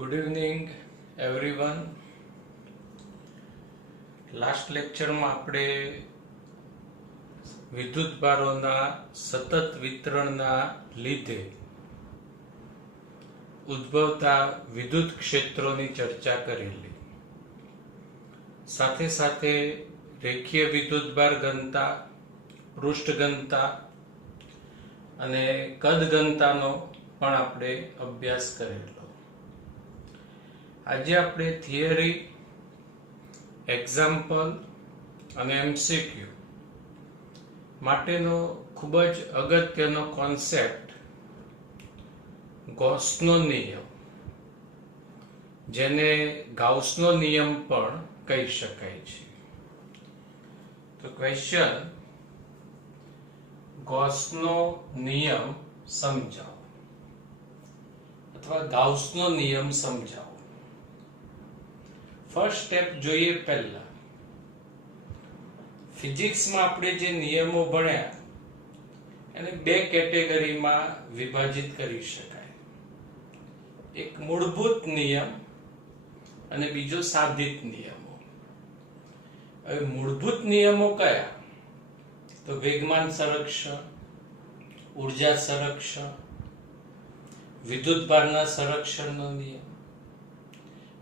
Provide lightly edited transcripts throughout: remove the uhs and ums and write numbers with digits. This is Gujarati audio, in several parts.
Good evening everyone. લાસ્ટ લેક્ચરમાં આપણે વિદ્યુતભારોના સતત વિતરણના લીધે ઉદ્ભવતા વિદ્યુત ક્ષેત્રોની ચર્ચા કરેલી. સાથે સાથે રેખીય વિદ્યુતભાર ઘનતા, પૃષ્ઠ ઘનતા અને કદ ઘનતાનો પણ આપણે અભ્યાસ કરેલો. આજે આપણે થિયરી, એક્ઝામ્પલ અને એમસીક્યુ માટેનો ખૂબ જ અગત્યનો કોન્સેપ્ટ ગૌસનો નિયમ, જેને ગાઉસનો નિયમ પણ કહી શકાય છે. તો ક્વેશ્ચન: ગૌસનો નિયમ સમજાવો અથવા ગાઉસનો નિયમ સમજાવો. ફર્સ્ટ સ્ટેપ જોઈએ. પહેલા ફિઝિક્સમાં આપણે જે નિયમો ભણ્યા એને બે કેટેગરીમાં વિભાજિત કરી શકાય. એક મૂળભૂત નિયમ અને બીજો સાધિત નિયમો. હવે મૂળભૂત નિયમો કયા? તો વેગમાન સંરક્ષણ, ઉર્જા સંરક્ષણ, વિદ્યુતભારના સંરક્ષણનો નિયમ.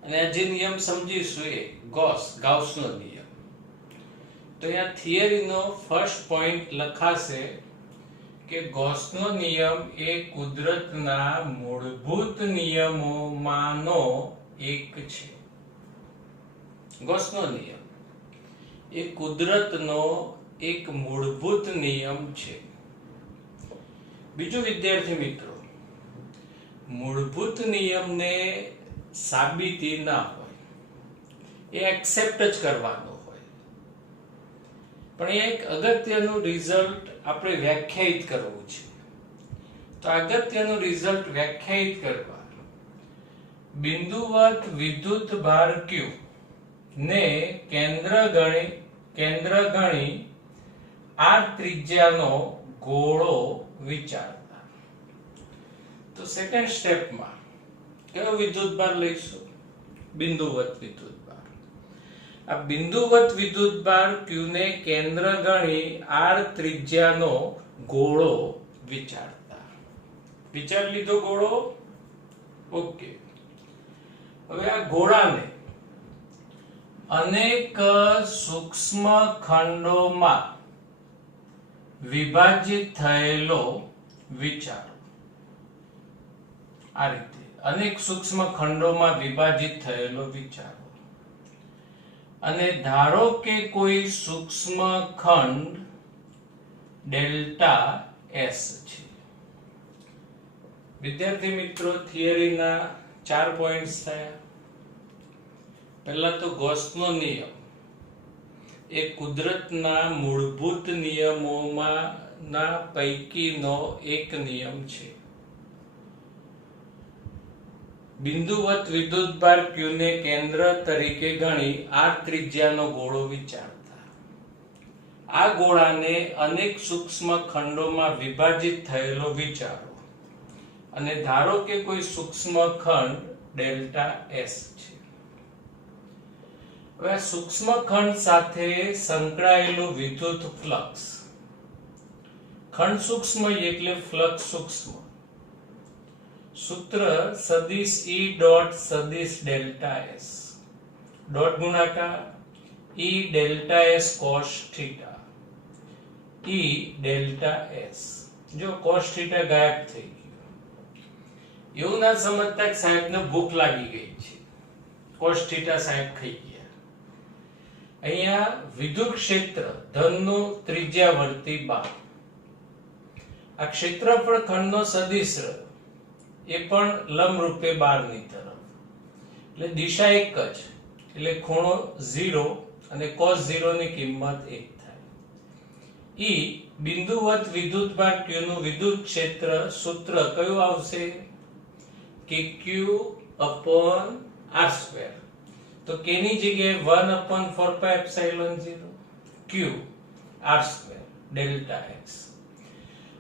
અને આ જે નિયમ સમજીશું એ ગાઉસનો નિયમ. તો અહીંયા થિયરીનો ફર્સ્ટ પોઈન્ટ લખાશે કે ગૌસનો નિયમ એ કુદરતના મૂળભૂત નિયમોમાંનો એક છે. ગૌસનો નિયમ એ કુદરતનો એક મૂળભૂત નિયમ છે. બીજું, વિદ્યાર્થી મિત્રો, મૂળભૂત નિયમને સાબિતી ના હોય, એ એક્સેપ્ટ જ કરવાનો હોય. પણ એક અગત્યનું રિઝલ્ટ આપણે વ્યાખ્યાયિત કરવું છે. તો અગત્યનું રિઝલ્ટ વ્યાખ્યાયિત કરવા બિંદુવત વિદ્યુત ભાર Q ને કેન્દ્ર ગણી R ત્રિજ્યાનો ગોળો વિચારતા. તો સેકન્ડ સ્ટેપમાં કેવો વિદ્યુતભાર લઈશું? બિંદુવત વિદ્યુતભાર. આ બિંદુવત વિદ્યુતભાર Q ને કેન્દ્ર ગણી R ત્રિજ્યાનો ગોળો વિચારતા. વિચાર લીધો ગોળો? ઓકે. હવે આ ગોળાને અનેક સૂક્ષ્મ ખંડોમાં વિભાજિત થયેલો વિચારો. આ રીતે અનેક સૂક્ષ્મ ખંડોમાં વિભાજિત થયેલો વિચારો. અને ધારો કે કોઈ સૂક્ષ્મ ખંડ ડેલ્ટા S છે. વિદ્યાર્થી મિત્રો, થિયરીના 4 પોઈન્ટ્સ થયા. પહેલા તો ગૌસનો નિયમ એ કુદરતના મૂળભૂત નિયમોમાંના પૈકીનો એક નિયમ છે. બિંદુવત વિદ્યુતભાર Q ને કેન્દ્ર તરીકે ગણી R ત્રિજ્યાનો ગોળો વિચારતા. આ ગોળાને અનેક સૂક્ષ્મ ખંડોમાં વિભાજિત થયેલો વિચારો. અને ધારો કે કોઈ સૂક્ષ્મ ખંડ ડેલ્ટા S છે. હવે આ સૂક્ષ્મ ખંડ સાથે સંકળાયેલું વિદ્યુત ફ્લક્સ, ખંડ સૂક્ષ્મ એટલે ફ્લક્સ સૂક્ષ્મ. સૂત્ર સદિશ E ડોટ સદિશ ડેલ્ટા S. ડોટ ગુણાકાર E delta S cos theta. E delta S. જો cos થીટા ગાયબ થઈ ગયો. એવું ના સમજતા કે સાહેબને ભૂખ લાગી ગઈ છે, cos થીટા સાહેબ ખાઈ ગયા. અહીંયા વિદ્યુત ક્ષેત્ર ધનનું ત્રિજ્યાવર્તી બાર. આ ક્ષેત્રફળ ખંડનો સદિશ એ પણ લંબ રૂપે બારની તરફ. એટલે દિશા એક જ, એટલે ખૂણો 0 અને cos 0 ની કિંમત 1 થાય. E બિંદુવત વિદ્યુતભાર Q નું વિદ્યુત ક્ષેત્ર સૂત્ર કયું આવશે? કે Q upon R². તો k ની જગ્યાએ 1/4πε0 Q R² ડેલ્ટા x.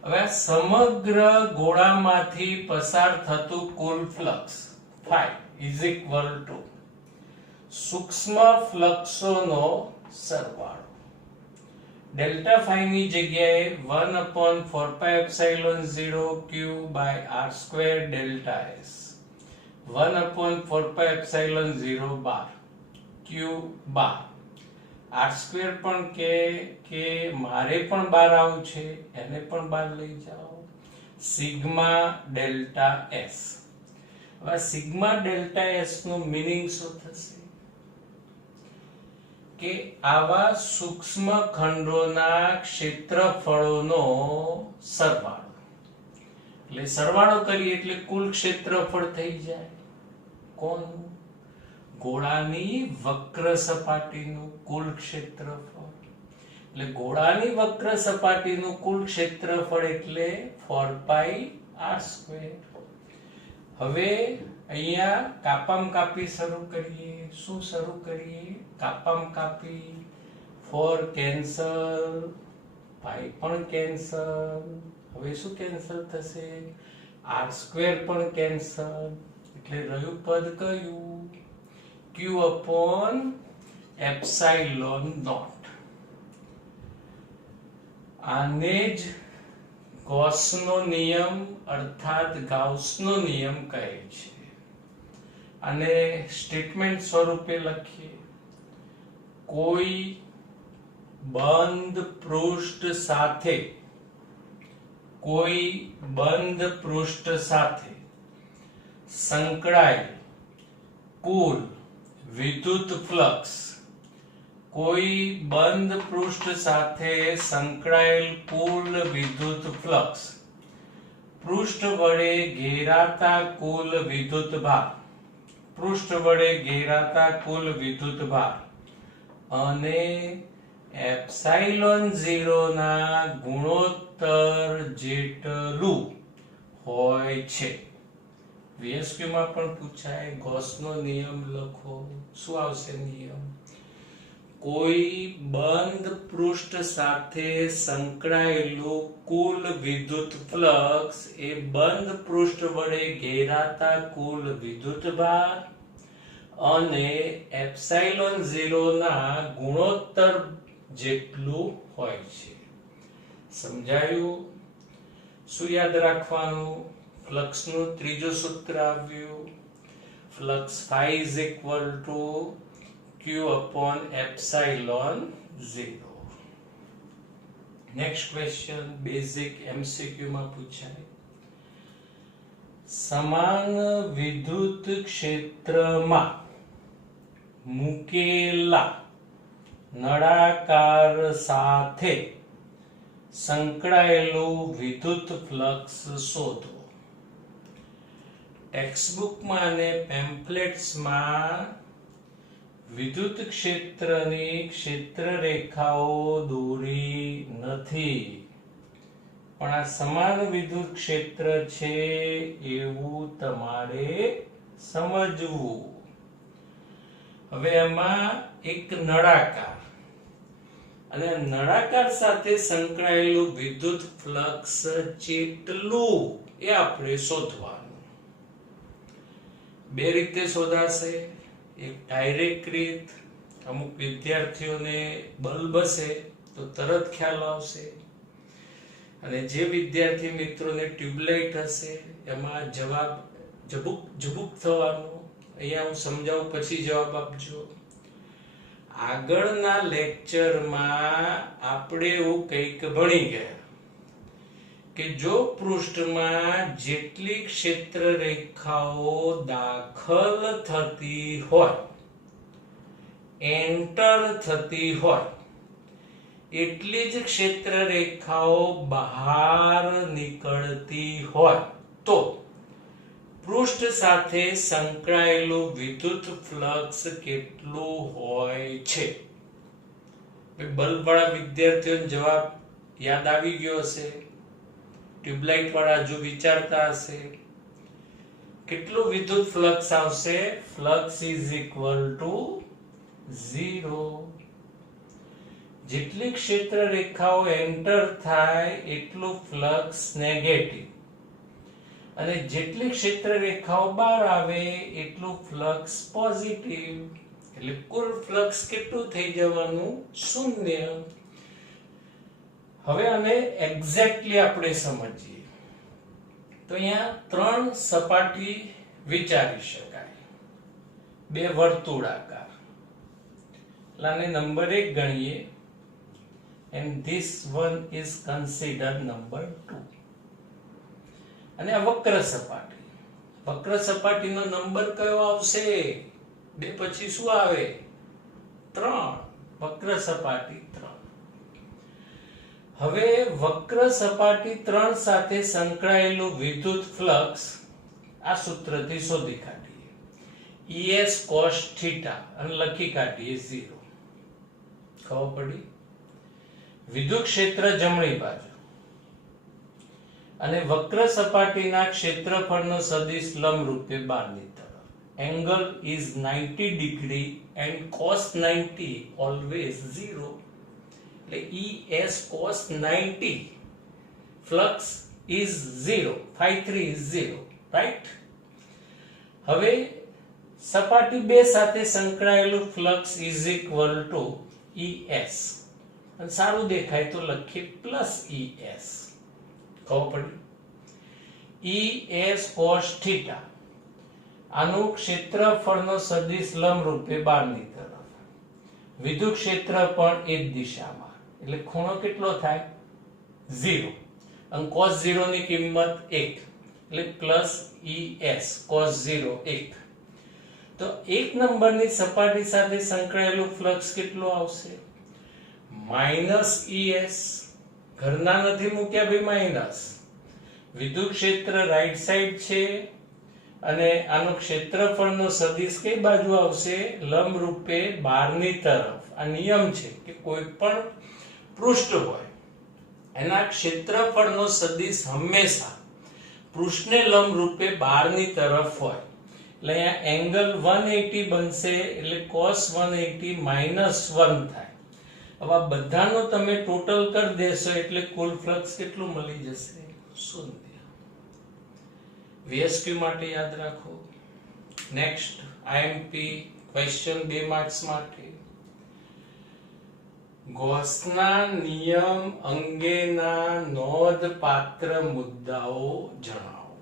હવે સમગ્ર ગોળામાંથી પસાર થતું કુલ flux phi is equal to સૂક્ષ્મ ફ્લક્સોનો સરવાળો. ડેલ્ટા ફાઈ ની જગ્યાએ 1/4πε0 q by r square delta s 1/4πε0 bar q bar r square પણ કે મારે પણ બાર આવું છે, એને પણ બાર લઈ જાઓ. Sigma delta s. હવે સિગ્મા ડેલ્ટા s નું મીનિંગ શું થશે કે આવા સૂક્ષ્મ ખંડોના ક્ષેત્રફળોનો સરવાળો. એટલે સરવાળો કરીએ એટલે કુલ ક્ષેત્રફળ થઈ જાય. કોનું? ગોળાની વક્ર સપાટીનું કુલ ક્ષેત્રફળ. એટલે ગોળાની વક્ર સપાટીનું કુલ ક્ષેત્રફળ એટલે 4πr². હવે અહીંયા કાપામ કાપી શરૂ કરીએ. શું શરૂ કરીએ? કાપામ કાપી. 4 કેન્સલ, પાઈ પણ કેન્સલ. હવે શું કેન્સલ થશે? r² પણ કેન્સલ. એટલે રહ્યું પદ કયું? q/ε0. આને જ ગૌસનો નિયમ અર્થાત ગાઉસનો નિયમ કહે છે. અને સ્ટેટમેન્ટ સ્વરૂપે લખીએ. કોઈ બંધ પૃષ્ઠ સાથે સંકળાયેલ કુલ વિદ્યુત ફ્લક્સ. કોઈ બંધ પૃષ્ઠ સાથે સંકળાયેલ કુલ વિદ્યુત ફ્લક્સ પૃષ્ઠ વડે ઘેરાતા કુલ વિદ્યુત ભાર. પૃષ્ઠ વડે ઘેરાતા કુલ વિદ્યુત ભાર અને ε0 ના ગુણોત્તર જેટલું હોય છે. VSQ માં પણ પૂછાય. ગૌસનો નિયમ લખો. શું આવશે નિયમ? કોઈ બંધ પૃષ્ઠ સાથે સંકળાયેલું કુલ વિદ્યુત ફ્લક્સ એ બંધ પૃષ્ઠ વડે ઘેરાતા કુલ વિદ્યુત ભાર અને ε0 ના ગુણોત્તર જેટલું હોય છે. સમજાયું? શું યાદ રાખવાનું? ફ્લક્સનું ત્રીજું સૂત્ર આવ્યું. Flux phi is equal to q/ε0. Next question basic MCQ માં પૂછાય. સમાન વિદ્યુત ક્ષેત્રમાં મૂકેલા નળાકાર સાથે સંકળાયેલું વિદ્યુત ફ્લક્સ શોધો. ટેક્સ્ટબુકમાં અને પેમ્ફલેટ્સમાં વિદ્યુત ક્ષેત્રની ક્ષેત્ર રેખાઓ દોરી નથી, પણ આ સમાન વિદ્યુત ક્ષેત્ર છે એવું તમારે સમજવું. હવે એમાં એક નળાકાર અને નળાકાર સાથે સંકળાયેલું વિદ્યુત ફ્લક્સ જેટલું એ આપણે શોધવાનું. બે રીતે શોધાશે. એક ડાયરેક્ટ રીત. અમુક વિદ્યાર્થીઓને બલ્બ હશે તો તરત ખ્યાલ આવશે, અને જે વિદ્યાર્થી મિત્રોને ટ્યુબલાઇટ હશે એમાં જવાબ ઝબુક થવાનો. અહીંયા હું સમજાવું પછી જવાબ આપજો. આગળના લેક્ચરમાં આપણે એવું કંઈક ભણી ગયા કે જો પૃષ્ઠમાં જેટલી ક્ષેત્ર રેખાઓ દાખલ થતી હોય, એન્ટર થતી હોય, એટલી જ ક્ષેત્ર રેખાઓ બહાર નીકળતી હોય તો પૃષ્ઠ સાથે સંકળાયેલું વિદ્યુત ફ્લક્સ કેટલું હોય છે? બલ્બ વાળા વિદ્યાર્થીઓને જવાબ યાદ આવી ગયો હશે. ટ્યુબલાઇટ વાળા જો વિચારતા હશે કેટલું વિદ્યુત ફ્લક્સ આવશે? Flux is equal two 0. જેટલી ક્ષેત્ર રેખાઓ એન્ટર થાય એટલું ફ્લક્સ નેગેટિવ અને જેટલી ક્ષેત્ર રેખાઓ બહાર આવે એટલું ફ્લક્સ પોઝિટિવ, એટલે કુલ ફ્લક્સ કેટલું થઈ જવાનું? 0. હવે આને એક્ઝેક્ટલી આપણે સમજીએ તો અહીંયા 3 સપાટી વિચારી શકાય, 2 વર્તુળાકાર, આને નંબર 1 ગણીએ and this one is considered number 2. અને આ વક્ર સપાટીનો નંબર કયો આવશે? 2 પછી શું આવે? 3. વક્ર સપાટી 3. હવે વક્ર સપાટી 3 સાથે સંકળાયેલું વિદ્યુત ફ્લક્સ આ સૂત્રથી શોધી કાઢીએ. Es cos θ અને લખી કાઢીએ 0. ખબર પડી? વિદ્યુત ક્ષેત્ર જમણી બાજુ અને વક્ર સપાટીના ક્ષેત્રફળનો સદિશ લંબરૂપે બહારની તરફ. Angle is 90 degree and cos 90 always 0. એટલે Es cos 90 flux is 0, phi3 is 0, right? હવે સપાટી 2 સાથે સંકળાયેલું flux is equal to Es. અને સારું દેખાય તો લખીએ પ્લસ Es. ખબર પડી? Es cos θ આનું ક્ષેત્રફળનો સદિશ લંબરૂપે બહારની તરફ, વિદ્યુત ક્ષેત્ર પણ એ જ દિશામાં, એટલે ખૂણો કેટલો થાય? 0. અને cos 0 ની કિંમત 1, એટલે પ્લસ Es cos 0 1. તો 1 નંબરની સપાટી સાથે સંકળાયેલું ફ્લક્સ કેટલું આવશે? Minus Es. ઘરના નથી મૂક્યા ભાઈ માઇનસ. વિદ્યુત ક્ષેત્ર રાઈટ સાઈડ છે અને આનો ક્ષેત્રફળનો સદિશ કઈ બાજુ આવશે? લંબ રૂપે બહારની તરફ. આ નિયમ છે કે કોઈ પણ પૃષ્ઠ હોય એના ક્ષેત્રફળનો સદિશ હંમેશા પૃષ્ઠને લંબ રૂપે બહારની તરફ હોય. એટલે અહીંયા એંગલ 180 બનશે, એટલે cos 180 minus 1 થાય. હવે આ બધાનો તમે ટોટલ કરી દેશો એટલે કુલ ફ્લક્સ કેટલું મળી જશે? 0. VSQ માટે યાદ રાખો. નેક્સ્ટ IMP ક્વેશ્ચન 2 માર્ક્સ માટે. ગૌસના નિયમ અંગેના નોંધપાત્ર મુદ્દાઓ જણાવો.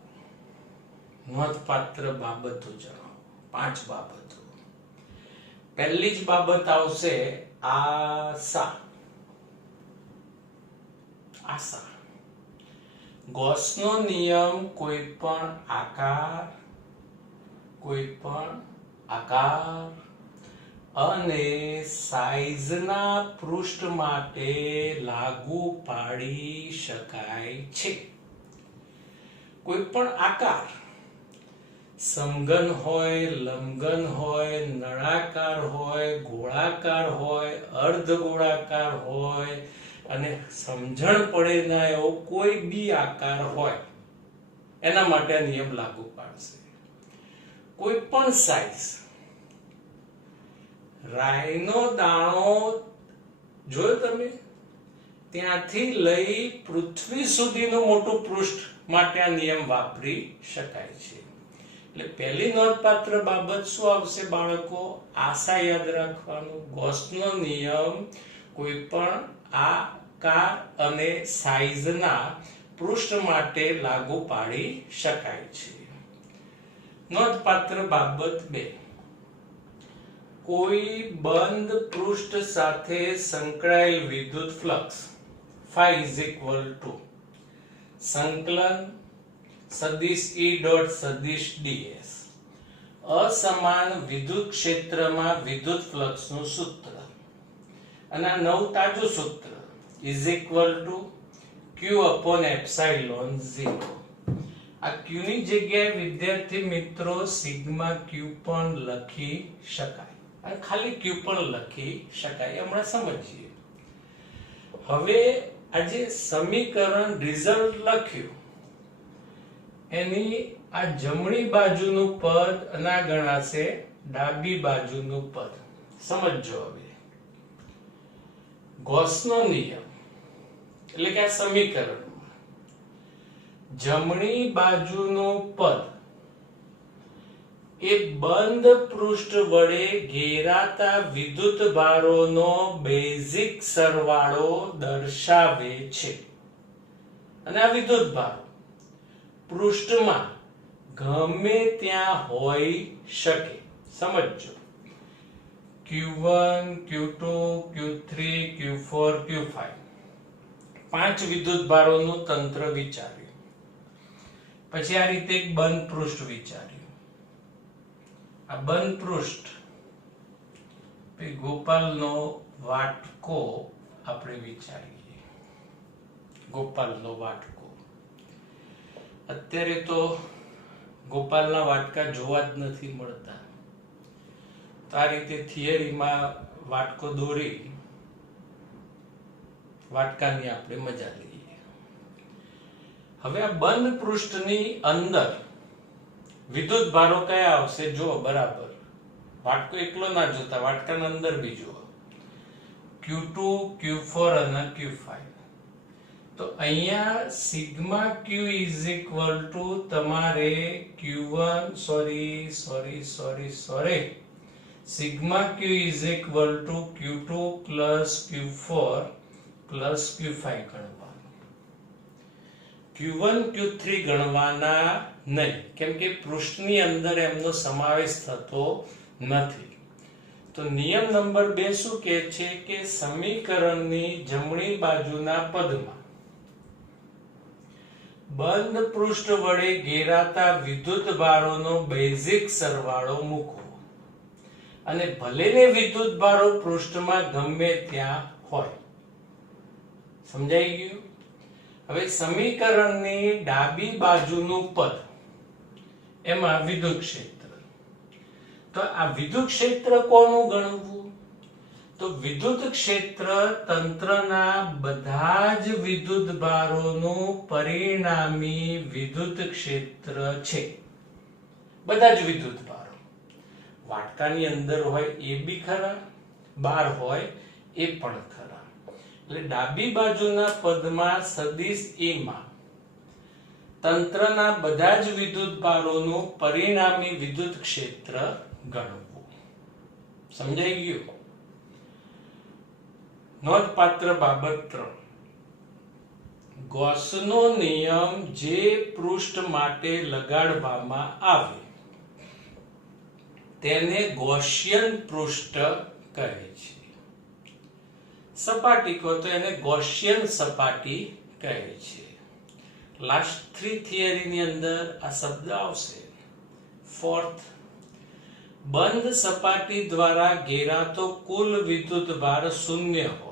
નોંધપાત્ર બાબતો જણાવો. 5 બાબતો. પહેલી જ બાબત આવશે આશા. ગૌસનો નિયમ કોઈ પણ આકાર અને સાઈઝના પૃષ્ઠ માટે લાગુ પાડી શકાય છે. કોઈ પણ આકાર, સમઘન હોય, લંબઘન હોય, નળાકાર હોય, ગોળાકાર હોય, અર્ધગોળાકાર હોય અને સમજણ પડે ના એવો કોઈ બી આકાર હોય એના માટે આ નિયમ લાગુ પાડશે. કોઈ પણ સાઈઝ, રાઈનો દાણો જોયો તમે, ત્યાંથી લઈ પૃથ્વી સુધીનું મોટું પૃષ્ઠ માટે આ નિયમ વાપરી શકાય છે. એટલે પહેલી નોંધપાત્ર બાબત શું આવશે બાળકો? આશા યાદ રાખવાનું. ગૌસનો નિયમ કોઈ પણ આકાર અને સાઈઝના પૃષ્ઠ માટે લાગુ પાડી શકાય છે. નોંધપાત્ર બાબત 2, કોઈ બંધ પૃષ્ઠ સાથે સંકળાયેલ વિદ્યુત flux phi is equal to સંકલન સદિશ E ડોટ સદિશ ds. અસમાન વિદ્યુત ક્ષેત્રમાં વિદ્યુત ફ્લક્સનું સૂત્ર અને આ નવું તાજું સૂત્ર is equal to q upon epsilon 0. આ q ની જગ્યાએ વિદ્યાર્થી મિત્રો સિગ્મા q પણ લખી શકાય અને ખાલી q પણ લખી શકાય. હમણાં સમજીએ. હવે આ જે સમીકરણ રિઝલ્ટ લખ્યું એની આ જમણી બાજુનું પદ અને આ ગણાશે ડાબી બાજુનું પદ. સમજો. હવે ગૌસનો નિયમ એટલે કે આ સમીકરણમાં જમણી બાજુનું પદ એ બંધ પૃષ્ઠ વડે ઘેરાતા વિદ્યુત ભારોનો બેઝિક સરવાળો દર્શાવે છે. અને આ વિદ્યુત ભારો પૃષ્ઠમાં ગમે ત્યાં હોઈ શકે. સમજો, Q1, Q2, Q3, Q4, Q5 પાંચ વિદ્યુત ભારોનું તંત્ર વિચાર્યું. પછી આ રીતે એક બંધ પૃષ્ઠ વિચાર્યું. આ બંધ પૃષ્ઠ ગોપાલનો વાટકો આપણે વિચારીએ. ગોપાલનો વાટકો. અત્યારે તો ગોપાલના વાટકા જોવા જ નથી મળતા. તો આ રીતે થિયરીમાં વાટકો દોરી વાટકાની આપણે મજા લઈએ. હવે આ બંધ પૃષ્ઠની અંદર વિદ્યુત ભારો કયા આવશે? જો બરાબર, વાટકો એકલો ના જોતા, વાટકાના અંદર બી જુઓ. Q2, Q4 અને Q5. તો અહીંયા sigma Q is equal two તમારે Q1 sigma Q is equal two Q2 plus Q4 plus Q5 ગણવાનું. Q1 Q3 ગણવાના નહીં, કેમ કે પૃષ્ઠની અંદર એમનો સમાવેશ થતો નથી. તો નિયમ નંબર 2 શું કહે છે કે સમીકરણની જમણી બાજુના પદમાં બંધ પૃષ્ઠ વડે ઘેરાતા વિદ્યુત ભારોનો બેઝિક સરવાળો મૂકો. અને ભલે ને વિદ્યુત ભારો પૃષ્ઠમાં ગમે ત્યાં હોય. સમજાઈ ગયું? હવે સમીકરણની ડાબી બાજુનું પદ એમાં વિદ્યુત ક્ષેત્ર. તો આ વિદ્યુત ક્ષેત્ર કોનું ગણવું? તો વિદ્યુત ક્ષેત્ર તંત્રના બધા જ વિદ્યુત ભારોનું પરિણામી વિદ્યુત ક્ષેત્ર છે. બધા જ વિદ્યુત ભારો વાટકાની અંદર હોય એ બી ખરા, બહાર હોય એ પણ ખરા. એટલે ડાબી બાજુના પદમાં સદિશ A માં તંત્રના બધા જ વિદ્યુત ભારોનું પરિણામી વિદ્યુત ક્ષેત્ર ગણવું. સમજાઈ ગયું? નોંધપાત્ર બાબત 3. ગૌસનો નિયમ જે પૃષ્ઠ માટે લગાડવામાં આવે તેને ગૌસિયન પૃષ્ઠ કહે છે. સપાટી કહો તો એને ગૌસિયન સપાટી કહે છે. લાસ્ટ 3 થિયરીની અંદર આ શબ્દ આવશે. 4th, બંધ સપાટી દ્વારા ઘેરાતો કુલ વિદ્યુત ભાર શૂન્ય હોય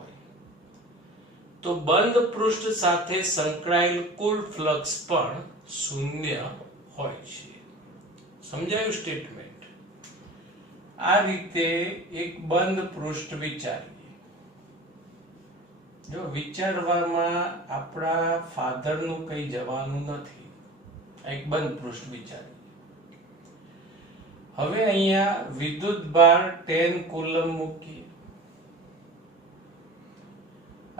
તો બંધ પૃષ્ઠ સાથે સંકળાયેલ કુલ ફ્લક્સ પણ શૂન્ય હોય છે. સમજાયું સ્ટેટમેન્ટ? આ રીતે એક બંધ પૃષ્ઠ વિચારીએ. જો વિચારવામાં આપણા ફાધરનું કઈ જવાનું નથી. એક બંધ પૃષ્ઠ વિચારીએ. હવે અહીંયા વિદ્યુત ભાર 10 કુલમ મૂકીએ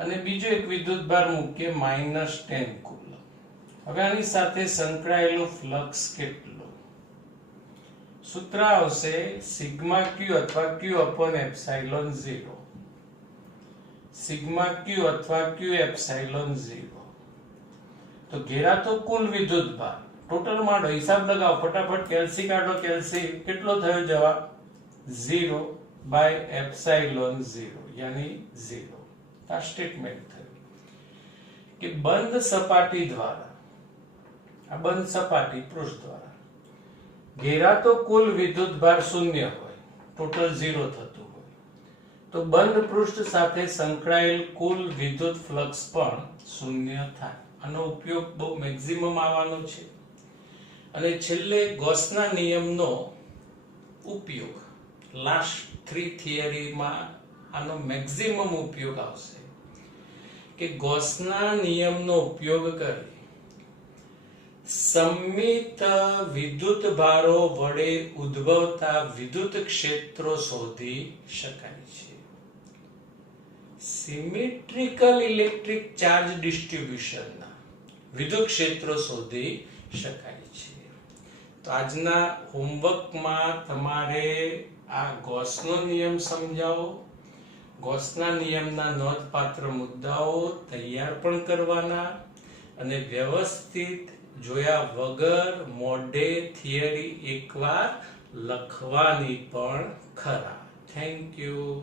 અને બીજો એક વિદ્યુત ભાર મૂકીએ -10 કુલમ. હવે આની સાથે સંકળાયેલો ફ્લક્સ કેટલો? સૂત્ર આવશે સિગ્મા Q અથવા Q upon epsilon 0. Sigma Q અથવા Q epsilon 0. તો ઘેરાતો કુલ વિદ્યુત ભાર ટોટલ માંડો, હિસાબ લગાવો ફટાફટ. કેલ્સી કાઢો. કેલ્સી કેટલો થયો જવાબ? 0/epsilon 0 યાની 0. આ સ્ટેટમેન્ટ થયું કે બંધ સપાટી દ્વારા, આ બંધ સપાટી પૃષ્ઠ દ્વારા ઘેરાતો કુલ વિદ્યુત ભાર શૂન્ય હોય, ટોટલ 0 થતું હોય તો બંધ પૃષ્ઠ સાથે સંકળાયેલ કુલ વિદ્યુત ફ્લક્સ પણ શૂન્ય થાય. આનો ઉપયોગ બહુ મેક્સિમમ આવવાનો છે. અને છેલ્લે ગૌસના નિયમનો ઉપયોગ લાસ્ટ 3 થિયરીમાં આનો મેક્સિમમ ઉપયોગ આવશે કે ગૌસના નિયમનો ઉપયોગ કરી સંમિત વિદ્યુત ભારો વડે ઉદ્ભવતા વિદ્યુત ક્ષેત્રો શોધી શકાય છે. સિમેટ્રિકલ ઇલેક્ટ્રિક ચાર્જ ડિસ્ટ્રીબ્યુશનના વિદ્યુત ક્ષેત્રો શોધી શકાય છે. તો આજના હોમવર્કમાં તમારે આ ગોસનો નિયમ સમજાવો, ગોસના નિયમના નોંધપાત્ર મુદ્દાઓ તૈયાર પણ કરવાના અને વ્યવસ્થિત જોયા વગર મોઢે થિયરી એકવાર લખવાની પણ ખરા. Thank you.